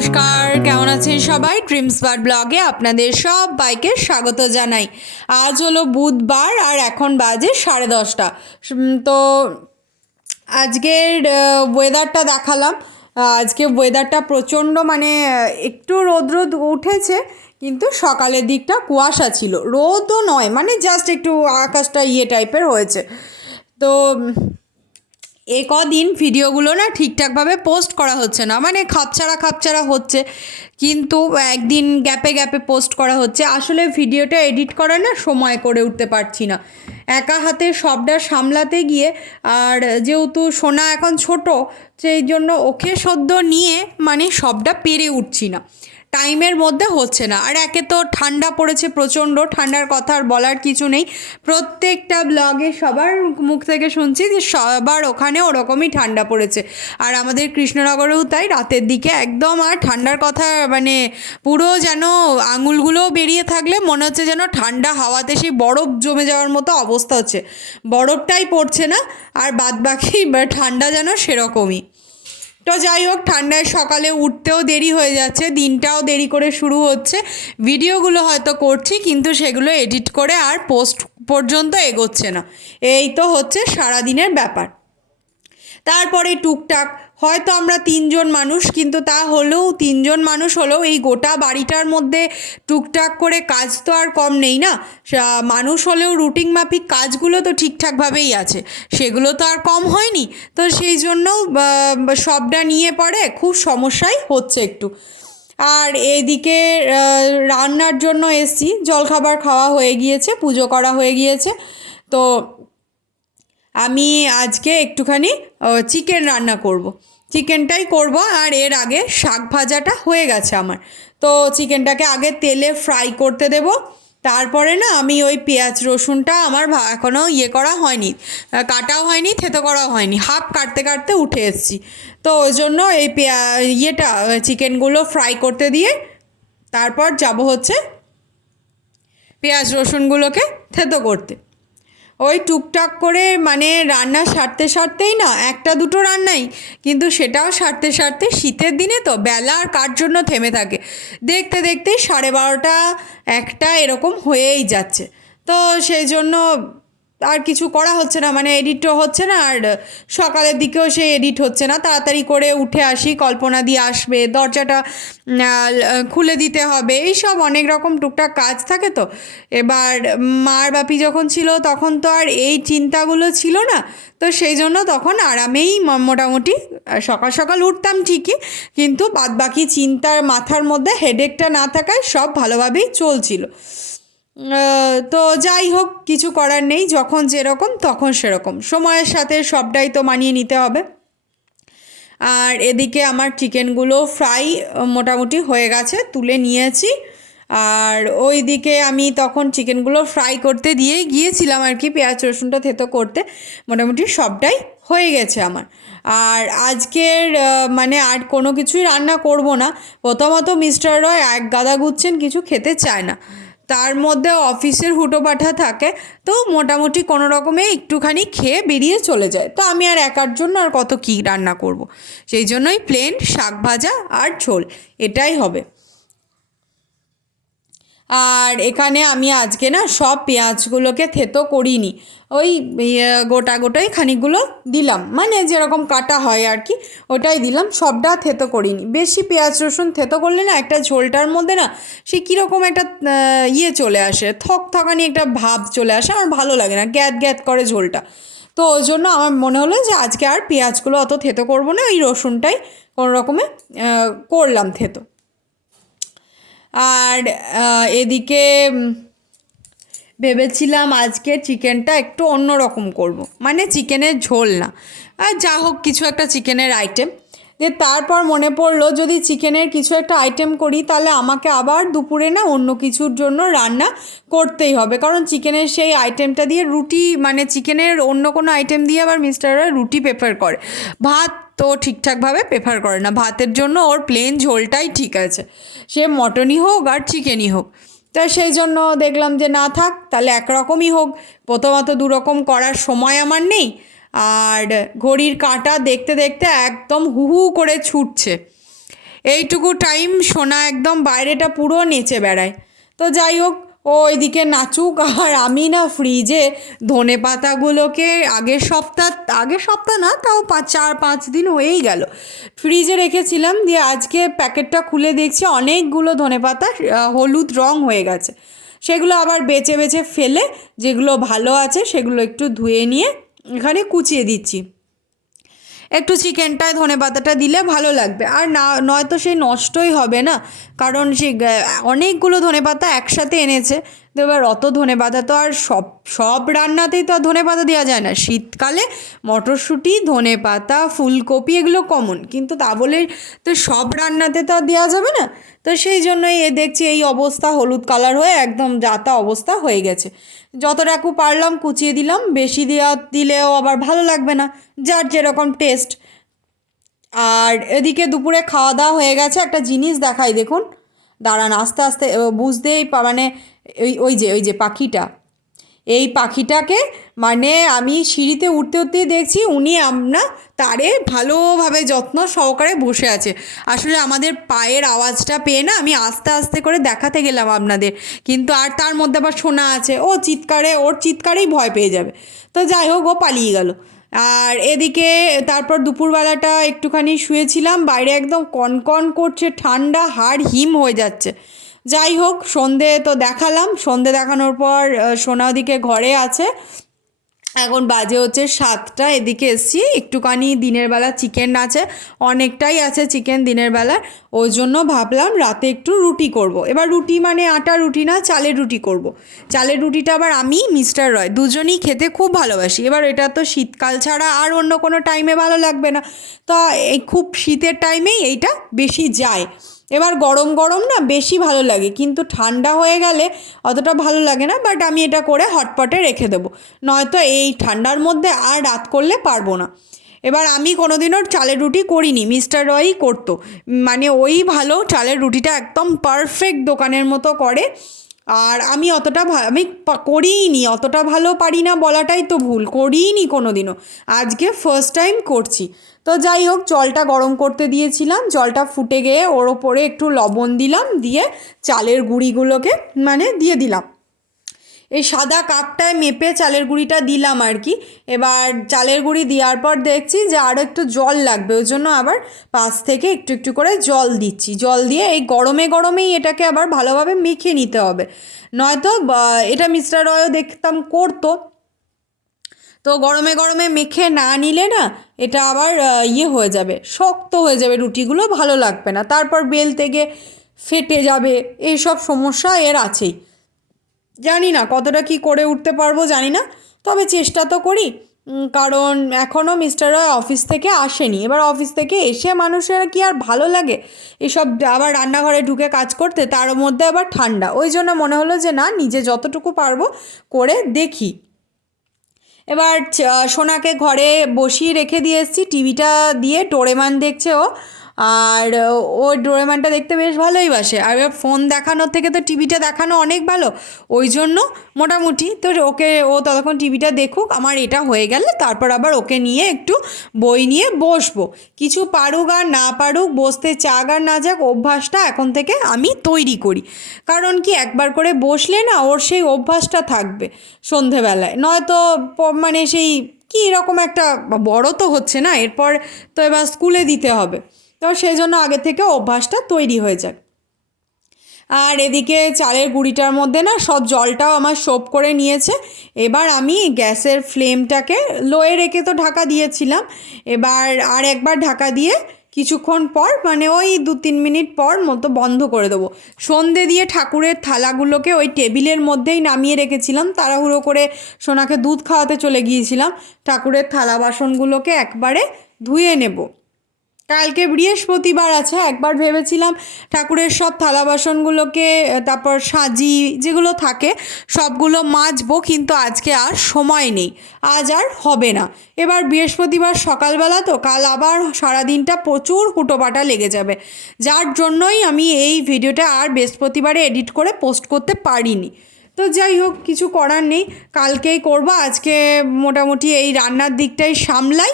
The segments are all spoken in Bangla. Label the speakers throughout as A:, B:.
A: নমস্কার, কেমন আছেন সবাই? ড্রিমস বার ব্লগে আপনাদের সব বাইকে স্বাগত জানাই। আজ হলো বুধবার আর এখন বাজে সাড়ে দশটা। তো আজকের ওয়েদারটা দেখালাম। আজকে ওয়েদারটা প্রচণ্ড মানে একটু রোদ রোদ উঠেছে, কিন্তু সকালের দিকটা কুয়াশা ছিল। রোদও নয় মানে জাস্ট একটু আকাশটা ইয়ে টাইপের হয়েছে। তো এ কদিন ভিডিওগুলো না ঠিকঠাকভাবে পোস্ট করা হচ্ছে না। মানে খাপছাড়া খাপছাড়া হচ্ছে। কিন্তু একদিন গ্যাপে গ্যাপে পোস্ট করা হচ্ছে। আসলে ভিডিওটা এডিট করা না সময় করে উঠতে পারছি না। একা হাতে সবটা সামলাতে গিয়ে আর যেহেতু সোনা এখন ছোট, সেই জন্য ওকে সদ্য নিয়ে মানে সবটা পেরে উঠছি না। টাইমের মধ্যে হচ্ছে না। আর একে তো ঠান্ডা পড়েছে প্রচণ্ড, ঠান্ডার কথা আর বলার কিছু নেই। প্রত্যেকটা ব্লগে সবার মুখ থেকে শুনছি যে সবার ওখানে ওরকমই ঠান্ডা পড়েছে। আর আমাদের কৃষ্ণনগরেও তাই, রাতের দিকে একদম আর ঠান্ডার কথা মানে পুরো যেন আঙুলগুলো বেরিয়ে থাকলে মনে হচ্ছে যেন ঠান্ডা হাওয়াতে সেই বরফ জমে যাওয়ার মতো অবস্থা হচ্ছে। বরফটাই পড়ছে না, আর বাদবাকি ঠান্ডা যেন সেরকমই। তো যাই হোক, ঠান্ডায় সকালে উঠতেও দেরি হয়ে যাচ্ছে, দিনটাও দেরি করে শুরু হচ্ছে। ভিডিওগুলো হয়তো করছি, কিন্তু সেগুলো এডিট করে আর পোস্ট পর্যন্ত এগোচ্ছে না। এই তো হচ্ছে সারাদিনের ব্যাপার। তারপরে টুকটাক হয়তো আমরা তিনজন মানুষ, কিন্তু তা হলেও তিনজন মানুষ হলেও এই গোটা বাড়িটার মধ্যে টুকটাক করে কাজ তো আর কম নেই না? মানুষ হলেও রুটিন মাফিক কাজগুলো তো ঠিকঠাকভাবেই আছে। সেগুলো তো আর কম হয়নি। তো সেই জন্য সবটা নিয়ে পড়ে খুব সমস্যাই হচ্ছে একটু। আর এদিকে রান্নার জন্য এসছি। জলখাবার খাওয়া হয়ে গিয়েছে, পুজো করা হয়ে গিয়েছে। তো আমি আজকে একটুখানি চিকেন রান্না করব। চিকেনটাই করব আর এর আগে শাক ভাজাটা হয়ে গেছে আমার। তো চিকেনটাকে আগে তেলে ফ্রাই করতে দেব। তারপরে না আমি ওই পেঁয়াজ রসুনটা আমার এখনও ইয়ে করা হয়নি কাটাও হয়নি, থেতো করাও হয়নি, হাফ কাটতে কাটতে উঠে এসেছি। তো ওই জন্য এই পেঁয়া ইয়েটা চিকেনগুলো ফ্রাই করতে দিয়ে তারপর যাব হচ্ছে পেঁয়াজ রসুনগুলোকে থেতো করতে। ওই টুকটাক করে মানে রান্না সারতে সারতেই না, একটা দুটো রান্নাই। কিন্তু সেটাও সারতে সারতে শীতের দিনে তো বেলা আর কার জন্য থেমে থাকে? দেখতে দেখতে সাড়ে বারোটা একটা এরকম হয়েই যাচ্ছে। তো সেই জন্য আর কিছু করা হচ্ছে না মানে এডিটও হচ্ছে না, আর সকালের দিকেও সে এডিট হচ্ছে না। তাড়াতাড়ি করে উঠে আসি, কল্পনা দিয়ে আসবে, দরজাটা খুলে দিতে হবে এইসব অনেক রকম টুকটাক কাজ থাকে তো। এবার মার বাপি যখন ছিল, তখন তো আর এই চিন্তাগুলো ছিল না। তো সেই জন্য তখন আরামেই মোটামুটি সকাল সকাল উঠতাম ঠিকই, কিন্তু বাদবাকি চিন্তার মাথার মধ্যে হেডেকটা না থাকায় সব ভালোভাবেই চলছিল। তো যাই হোক, কিছু করার নেই, যখন যেরকম তখন সেরকম। সময়ের সাথে সবটাই তো মানিয়ে নিতে হবে। আর এদিকে আমার চিকেনগুলো ফ্রাই মোটামুটি হয়ে গেছে, তুলে নিয়েছি। আর ওই দিকে আমি তখন চিকেনগুলো ফ্রাই করতে দিয়ে গিয়েছিলাম আর কি, পেঁয়াজ, রসুনটা থেতো করতে। মোটামুটি সবটাই হয়ে গেছে আমার। আর আজকের মানে আর কোনো কিছুই রান্না করব না। প্রথমত মিস্টার রয় এক গাদা গুচ্ছেন, কিছু খেতে চায় না। তার মধ্যে অফিসের হুটো পাঠা থাকে, তো মোটামুটি কোনো রকমে একটুখানি খেয়ে বেরিয়ে চলে যায় তো আমি আর একার জন্য আর কত কী রান্না করব। সেই জন্যই প্লেন শাক ভাজা আর ঝোল, এটাই হবে আর এখানে আমি আজকে না সব পেঁয়াজগুলোকে থেতো করিনি। ওই ইয়ে, গোটা গোটাই খানিকগুলো দিলাম। মানে যেরকম কাটা হয় আর কি ওটাই দিলাম। সবটা থেতো করিনি। বেশি পেঁয়াজ রসুন থেতো করলে না একটা ঝোলটার মধ্যে না সে কীরকম একটা ইয়ে চলে আসে। থক থকানি একটা ভাব চলে আসে। আমার ভালো লাগে না। গ্যাত গ্যাত করে ঝোলটা। তো ওই জন্য আমার মনে হলো যে আজকে আর পেঁয়াজগুলো অত থেতো করব না। ওই রসুনটাই কোনো রকমে করলাম থেতো। আর এদিকে ভেবেছিলাম আজকে চিকেনটা একটু অন্য রকম করব। মানে চিকেনের ঝোল না। আর যা হোক, কিছু একটা চিকেনের আইটেম যে তারপর মনে পড়ল, যদি চিকেনের কিছু একটা আইটেম করি, তাহলে আমাকে আবার দুপুরে না অন্য কিছুর জন্য রান্না করতেই হবে। কারণ চিকেনের সেই আইটেমটা দিয়ে রুটি মানে চিকেনের অন্য কোনো আইটেম দিয়ে আবার মিস্টাররা রুটি প্রেফার করে। ভাত তো ঠিকঠাকভাবে প্রেফার করে না। ভাতের জন্য ওর প্লেন ঝোলটাই ঠিক আছে। সে মটনই হোক আর চিকেনই হোক। তা সেই জন্য দেখলাম যে, না থাক, তাহলে একরকমই হোক। প্রথমত দুরকম করার সময় আমার নেই। আর ঘড়ির কাঁটা দেখতে দেখতে একদম হু হু করে ছুটছে। এইটুকু টাইম সোনা একদম বাইরেটা পুরো নেচে বেড়ায়। তো যাই হোক ও ওইদিকে নাচুক আর আমি না ফ্রিজে ধনে পাতাগুলোকে আগের সপ্তাহ আগের সপ্তাহ না, তাও পাঁচ, চার, পাঁচ দিন হয়েই গেল। ফ্রিজে রেখেছিলাম, দিয়ে আজকে প্যাকেটটা খুলে দেখছি, অনেকগুলো ধনে পাতা হলুদ রং হয়ে গেছে। সেগুলো আবার বেছে বেছে ফেলে, যেগুলো ভালো আছে সেগুলো একটু ধুয়ে নিয়ে এখানে কুচিয়ে দিচ্ছি। একটু চিকেনটায়, ধনে পাতাটা দিলে ভালো লাগবে। আর না, নয়তো সেই নষ্টই হবে না। কারণ সেই অনেকগুলো ধনে পাতা একসাথে এনেছে। তো এবার অত ধনে পাতা তো আর সব সব রান্নাতেই তো আর ধনে পাতা দেওয়া যায় না। শীতকালে মটরশুঁটি ধনে পাতা ফুলকপি এগুলো কমন কিন্তু তা বলে তো সব রান্নাতে তো আর দেওয়া যাবে না। তো সেই জন্যই এ দেখছি এই অবস্থা, হলুদ কালার হয়ে একদম যাতা অবস্থা হয়ে গেছে। যতটাকু পারলাম কুচিয়ে দিলাম, বেশি দেওয়া, দিলেও আবার ভালো লাগবে না, যার যেরকম টেস্ট আর এদিকে দুপুরে খাওয়া দাওয়া হয়ে গেছে, একটা জিনিস দেখাই দেখুন। দাঁড়ান, আস্তে আস্তে বুঝতেই মানে ওই ওই যে ওই যে পাখিটা। এই পাখিটাকে মানে আমি সিঁড়িতে উঠতে উঠতেই দেখছি উনি আমরা তারে ভালোভাবে যত্ন সহকারে বসে আছে। আসলে আমাদের পায়ের আওয়াজটা পেয়ে না আমি আস্তে আস্তে করে দেখাতে গেলাম আপনাদের। কিন্তু আর তার মধ্যে আবার শোনা আছে। ও চিৎকারে, ওর চিৎকারেই ভয় পেয়ে যাবে। তো যাই হোক, ও পালিয়ে গেল। আর এদিকে তারপর দুপুরবেলাটা একটুখানি শুয়েছিলাম। বাইরে একদম কনকন করছে, ঠান্ডা, হাড় হিম হয়ে যাচ্ছে। যাই হোক সন্ধে তো দেখালাম। সন্ধে দেখানোর পর আহ, সোনা ওদিকে ঘরে আছে। এখন বাজে হচ্ছে সাতটা এদিকে এসছি। একটুখানি দিনের বেলা চিকেন আছে অনেকটাই আছে চিকেন দিনের বেলা। ওই জন্য ভাবলাম রাতে একটু রুটি করব। এবার রুটি মানে আটা রুটি না চালের রুটি করব। চালের রুটিটা আবার আমি মিস্টার রয় দুজনেই খেতে খুব ভালোবাসি। এবার এটা তো শীতকাল ছাড়া আর অন্য কোনো টাইমে ভালো লাগবে না। তো এই খুব শীতের টাইমেই এইটা বেশি যায়। এবার গরম গরম না বেশি ভালো লাগে, কিন্তু ঠান্ডা হয়ে গেলে অতটা ভালো লাগে না বাট আমি এটা করে হটপটে রেখে দেবো। নয়তো এই ঠান্ডার মধ্যে আর রাত করলে পারব না। এবার আমি কোনোদিনও চালের রুটি করিনি, মিস্টার রয়ই করতো। মানে ওই ভালো চালের রুটিটা একদম পারফেক্ট দোকানের মতো করে। আর আমি অতটা আমি পা- করিইনি, অতটা ভালো পারি না বলাটাই তো ভুল, করিইনি কোনো দিনও আজকে ফার্স্ট টাইম করছি। তো যাই হোক, জলটা গরম করতে দিয়েছিলাম, জলটা ফুটে গিয়ে ওর ওপরে একটু লবণ দিলাম, দিয়ে চালের গুঁড়িগুলোকে মানে দিয়ে দিলাম। এই সাদা কাপটায় মেপে চালের গুঁড়িটা দিলাম আর কি। এবার চালের গুঁড়ি দেওয়ার পর দেখছি যে আরও একটু জল লাগবে, ওই জন্য আবার পাশ থেকে একটু একটু করে জল দিচ্ছি। জল দিয়ে এই গরমে গরমেই এটাকে আবার ভালোভাবে মেখে নিতে হবে। নয়তো এটা মিস্টার রয়ও দেখতাম করতো। তো গরমে গরমে মেখে না নিলে না এটা আবার ইয়ে হয়ে যাবে, শক্ত হয়ে যাবে, রুটিগুলো ভালো লাগবে না। তারপর বেলতে গিয়ে ফেটে যাবে, এইসব সমস্যা এর আছেই। জানি না কতটা কি করে উঠতে পারব, জানি না। তবে চেষ্টা তো করি কারণ এখনও মিস্টার রয় অফিস থেকে আসেনি। এবার অফিস থেকে এসে মানুষের কি আর ভালো লাগে? এসব আবার রান্নাঘরে ঢুকে কাজ করতে, তার মধ্যে আবার ঠান্ডা। ওই জন্য মনে হলো যে, না, নিজে যতটুকু পারব করে দেখি। এবার সোনাকে ঘরে বসিয়ে রেখে দিয়ে এসেছি। টিভিটা দিয়ে ডোরেমান দেখছে ও। আর ও ডোরেমানটা দেখতে বেশ ভালোই বাসে। আর ফোন দেখানোর থেকে তো টিভিটা দেখানো অনেক ভালো। ওই জন্য মোটামুটি তো ওকে, ও ততক্ষণ টিভিটা দেখুক, আমার এটা হয়ে গেলে তারপর আবার ওকে নিয়ে একটু বই নিয়ে বসবো। কিছু পারুক আর না পারুক, বসতে চাক আর না যাক অভ্যাসটা এখন থেকে আমি তৈরি করি। কারণ কি, একবার করে বসলে না ওর সেই অভ্যাসটা থাকবে সন্ধেবেলায়। নয়তো মানে সেই কি এরকম একটা, বড় তো হচ্ছে না, এরপর তো এবার স্কুলে দিতে হবে। তো সেই জন্য আগে থেকে অভ্যাসটা তৈরি হয়ে যায় আর এদিকে চালের গুঁড়িটার মধ্যে না সব জলটাও আমার সোপ করে নিয়েছে। এবার আমি গ্যাসের ফ্লেমটাকে লোয়ে রেখে তো ঢাকা দিয়েছিলাম। এবার আর একবার ঢাকা দিয়ে কিছুক্ষণ পর মানে ওই দু তিন মিনিট পর মতো বন্ধ করে দেবো। সন্ধে দিয়ে ঠাকুরের থালাগুলোকে ওই টেবিলের মধ্যেই নামিয়ে রেখেছিলাম। তাড়াহুড়ো করে সোনাকে দুধ খাওয়াতে চলে গিয়েছিলাম। ঠাকুরের থালা বাসনগুলোকে একবারে ধুয়ে নেব। কালকে বৃহস্পতিবার আছে, একবার ভেবেছিলাম ঠাকুরের সব থালা বাসনগুলোকে তারপর সাজি যেগুলো থাকে, সবগুলো মাজবো, কিন্তু আজকে আর সময় নেই, আজ আর হবে না। এবার বৃহস্পতিবার সকালবেলা তো, কাল আবার সারাদিনটা প্রচুর হুটোপাটা লেগে যাবে। যার জন্যই আমি এই ভিডিওটা আর বৃহস্পতিবারে এডিট করে পোস্ট করতে পারিনি। তো যাই হোক, কিছু করার নেই। কালকেই করব। আজকে মোটামুটি এই রান্নার দিকটাই সামলাই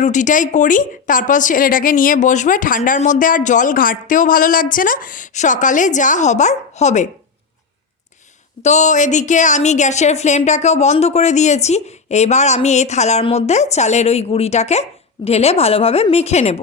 A: রুটিটাই করি। তারপর ছেলেটাকে নিয়ে বসবে। ঠান্ডার মধ্যে আর জল ঘাঁটতেও ভালো লাগছে না। সকালে যা হবার হবে। তো এদিকে আমি গ্যাসের ফ্লেমটাকেও বন্ধ করে দিয়েছি। এবার আমি এই থালার মধ্যে চালের ওই গুঁড়িটাকে ঢেলে ভালোভাবে মেখে নেব।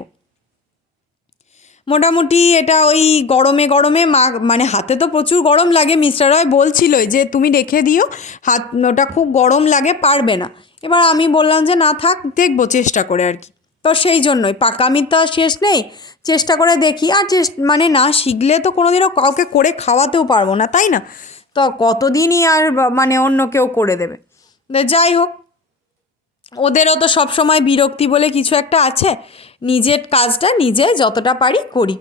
A: মোটামুটি এটা ওই গরমে গরমে মা মানে হাতে তো প্রচুর গরম লাগে, মিস্টার রয় বলছিল যে তুমি রেখে দিও, হাত, ওটা খুব গরম লাগে, পারবে না। এবার আমি বললাম যে না থাক, দেখব, চেষ্টা করে আর কি। তো সেই জন্যই, পাকামির তো শেষ নেই, চেষ্টা করে দেখি। আর মানে না শিখলে তো কোনোদিনও কাউকে করে খাওয়াতেও পারব না, তাই না? তো কতদিনই আর মানে অন্য কেউ করে দেবে। যাই হোক, ওদেরও তো সব সময় বিরক্তি বলে কিছু একটা আছে। নিজের কাজটা নিজে যতটা পারি করি।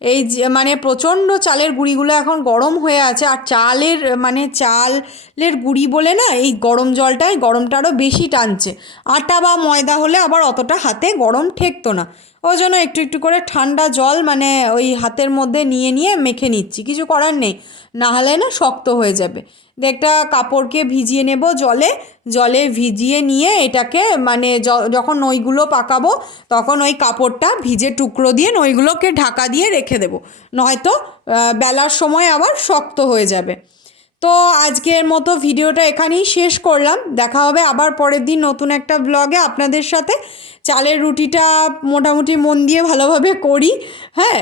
A: এই মানে প্রচণ্ড চালের গুঁড়িগুলো এখন গরম হয়ে আছে, আর চালের মানে চালের গুঁড়ি বলে না, এই গরম জলটাই গরমটা আরও বেশি টানছে। আটা বা ময়দা হলে আবার অতটা হাতে গরম ঠেকতো না। ওই জন্য একটু একটু করে ঠান্ডা জল মানে ওই হাতের মধ্যে নিয়ে নিয়ে মেখে নিচ্ছি, কিছু করার নেই। না হলে না শক্ত হয়ে যাবে। একটা কাপড়কে ভিজিয়ে নেব জলে জলে ভিজিয়ে নিয়ে এটাকে মানে যখন নইগুলো পাকাবো তখন ওই কাপড়টা ভিজে টুকরো দিয়ে নইগুলোকে ঢাকা দিয়ে রেখে দেবো। নয়তো বেলার সময় আবার শক্ত হয়ে যাবে। তো আজকের মতো ভিডিওটা এখানেই শেষ করলাম। দেখা হবে আবার পরের দিন নতুন একটা ব্লগে আপনাদের সাথে। চালের রুটিটা মোটামুটি মন দিয়ে ভালোভাবে করি হ্যাঁ?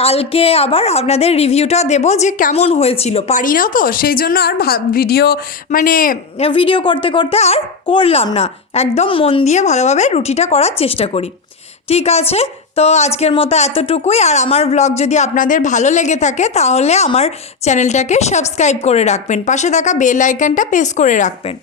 A: কালকে আবার আপনাদের রিভিউটা দেব যে কেমন হয়েছিল। পারি না তো, সেই জন্য আর ভিডিও মানে ভিডিও করতে করতে আর করলাম না। একদম মন দিয়ে ভালোভাবে রুটিটা করার চেষ্টা করি। ঠিক আছে? তো আজকের মতো এতটুকুই। আর আমার ব্লগ যদি আপনাদের ভালো লেগে থাকে, তাহলে আমার চ্যানেলটাকে সাবস্ক্রাইব করে রাখবেন। পাশে থাকা বেল আইকনটা প্রেস করে রাখবেন।